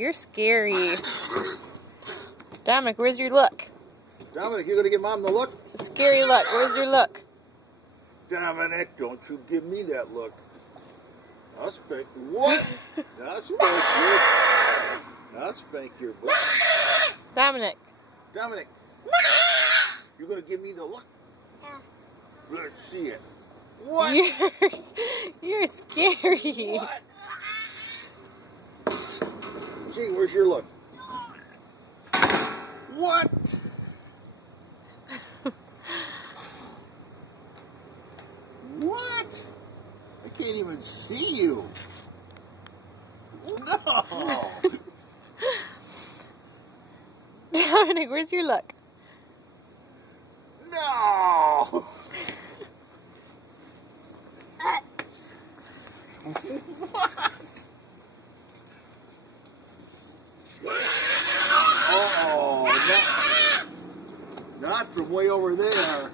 You're scary. Dominic, where's your look? Dominic, you gonna give Mom the look? A scary look. Where's your look? Dominic, don't you give me that look. I'll spank you. What? I'll spank you. I'll spank your butt. Dominic. Dominic, you gonna give me the look? Let's see it. What? You're scary. What? Gee, where's your look? What? What? I can't even see you. No. Dominic, where's your look? No. What? Oh, not from way over there.